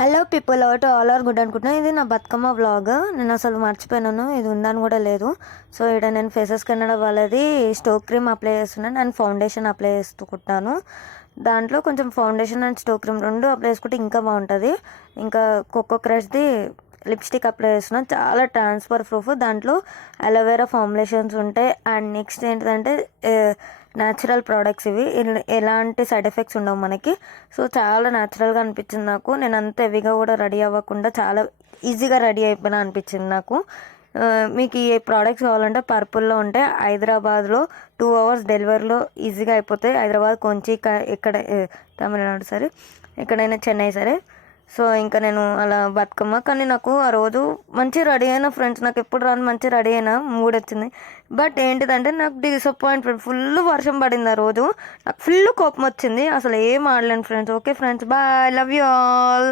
Hello people out all are good అనుకుంటున్నాను. ఇది నా బతుకమ్మ వ్లాగ్. నేను అసలు మర్చిపోయినాను, ఇది ఉందని కూడా లేదు. సో ఇక్కడ నేను ఫేసెస్ కెనడా వాళ్ళది స్టోక్ క్రీమ్ అప్లై చేస్తున్నాను అండ్ ఫౌండేషన్ అప్లై చేసుకుంటాను. దాంట్లో కొంచెం ఫౌండేషన్ అండ్ స్టోక్ క్రీమ్ రెండు అప్లై చేసుకుంటే ఇంకా బాగుంటుంది. ఇంకా కోకో క్రష్ది లిప్స్టిక్ అప్లై చేస్తున్నాను, చాలా ట్రాన్స్ఫర్ ప్రూఫ్. దాంట్లో అలోవెరా ఫార్ములేషన్స్ ఉంటాయి అండ్ నెక్స్ట్ ఏంటిదంటే న్యాచురల్ ప్రోడక్ట్స్ ఇవి. ఎలాంటి సైడ్ ఎఫెక్ట్స్ ఉండవు మనకి. సో చాలా న్యాచురల్గా అనిపించింది నాకు. నేను అంత హెవీగా కూడా రెడీ అవ్వకుండా చాలా ఈజీగా రెడీ అయిపోయినా అనిపించింది నాకు. మీకు ఈ ప్రోడక్ట్స్ కావాలంటే పర్పుల్లో ఉంటే హైదరాబాద్లో 2 hours డెలివరీలో ఈజీగా అయిపోతాయి. హైదరాబాద్ కొంచి ఎక్కడ తమిళనాడు సరే, ఎక్కడైనా చెన్నై సరే. సో ఇంకా నేను అలా బతుకమ్మ, కానీ నాకు ఆ రోజు మంచి రెడీ అయినా ఫ్రెండ్స్, నాకు ఎప్పుడు రాను మంచి రెడీ అయినా మూడ్ వచ్చింది. బట్ ఏంటిదంటే నాకు డిసప్పాయింట్మెంట్, ఫుల్ వర్షం పడింది ఆ రోజు. నాకు ఫుల్ కోపం వచ్చింది, అసలు ఏం ఆడలేను friends. Okay friends, bye, love you all.